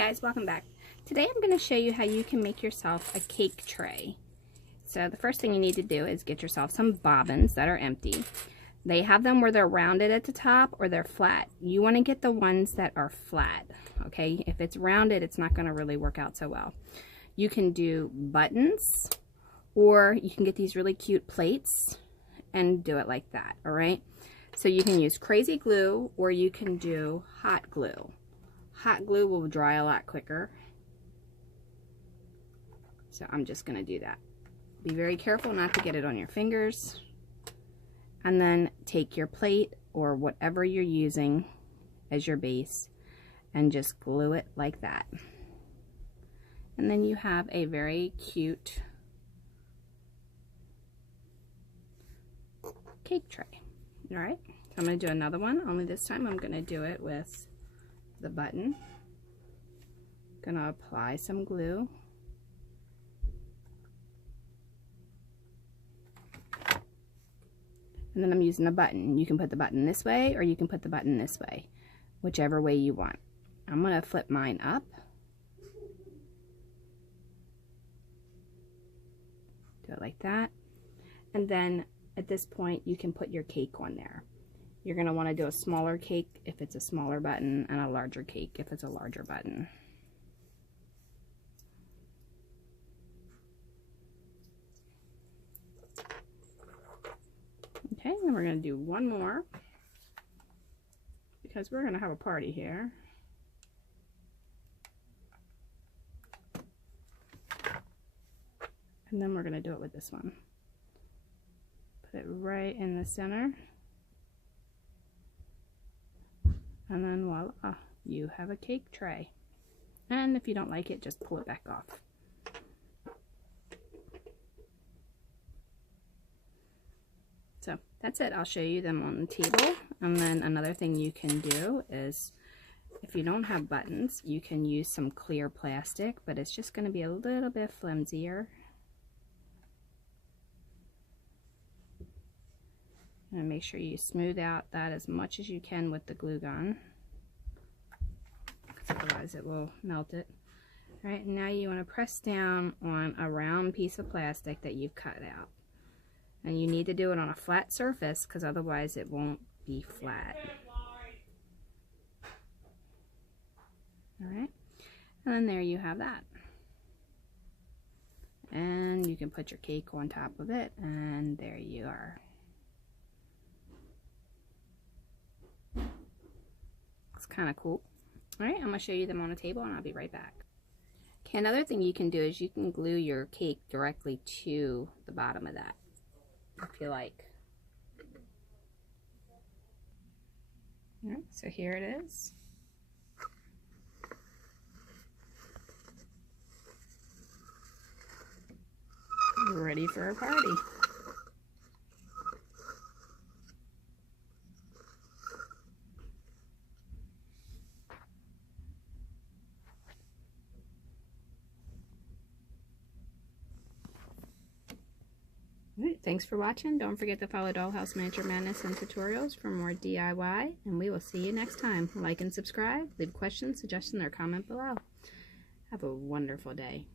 guys, welcome back. Today I'm going to show you how you can make yourself a cake tray. So the first thing you need to do is get yourself some bobbins that are empty. They have them where they're rounded at the top or they're flat. You want to get the ones that are flat, okay? If it's rounded, it's not going to really work out so well. You can do buttons, or you can get these really cute plates and do it like that, all right? So you can use crazy glue, or you can do hot glue. Hot glue will dry a lot quicker. So I'm just going to do that. Be very careful not to get it on your fingers. And then take your plate or whatever you're using as your base and just glue it like that. And then you have a very cute cake tray. All right, so I'm going to do another one, only this time I'm going to do it with the button. Going to apply some glue. And then I'm using a button. You can put the button this way or you can put the button this way, whichever way you want. I'm going to flip mine up. Do it like that. And then at this point you can put your cake on there. You're going to want to do a smaller cake if it's a smaller button and a larger cake if it's a larger button. Okay, then we're going to do one more because we're going to have a party here. And then we're going to do it with this one. Put it right in the center. And then voila, you have a cake tray. And if you don't like it, just pull it back off. So that's it. I'll show you them on the table. And then another thing you can do is, if you don't have buttons, you can use some clear plastic, but it's just going to be a little bit flimsier. And make sure you smooth out that as much as you can with the glue gun, because otherwise it will melt it. All right, now you want to press down on a round piece of plastic that you've cut out. And you need to do it on a flat surface because otherwise it won't be flat. All right, and then there you have that. And you can put your cake on top of it, and there you are. It's kind of cool. All right, I'm going to show you them on a table and I'll be right back. Okay, another thing you can do is you can glue your cake directly to the bottom of that, if you like. All right, so here it is. Ready for a party. Thanks for watching. Don't forget to follow Dollhouse Miniature Madness and tutorials for more DIY, and we will see you next time. Like and subscribe, leave questions, suggestions, or comment below. Have a wonderful day.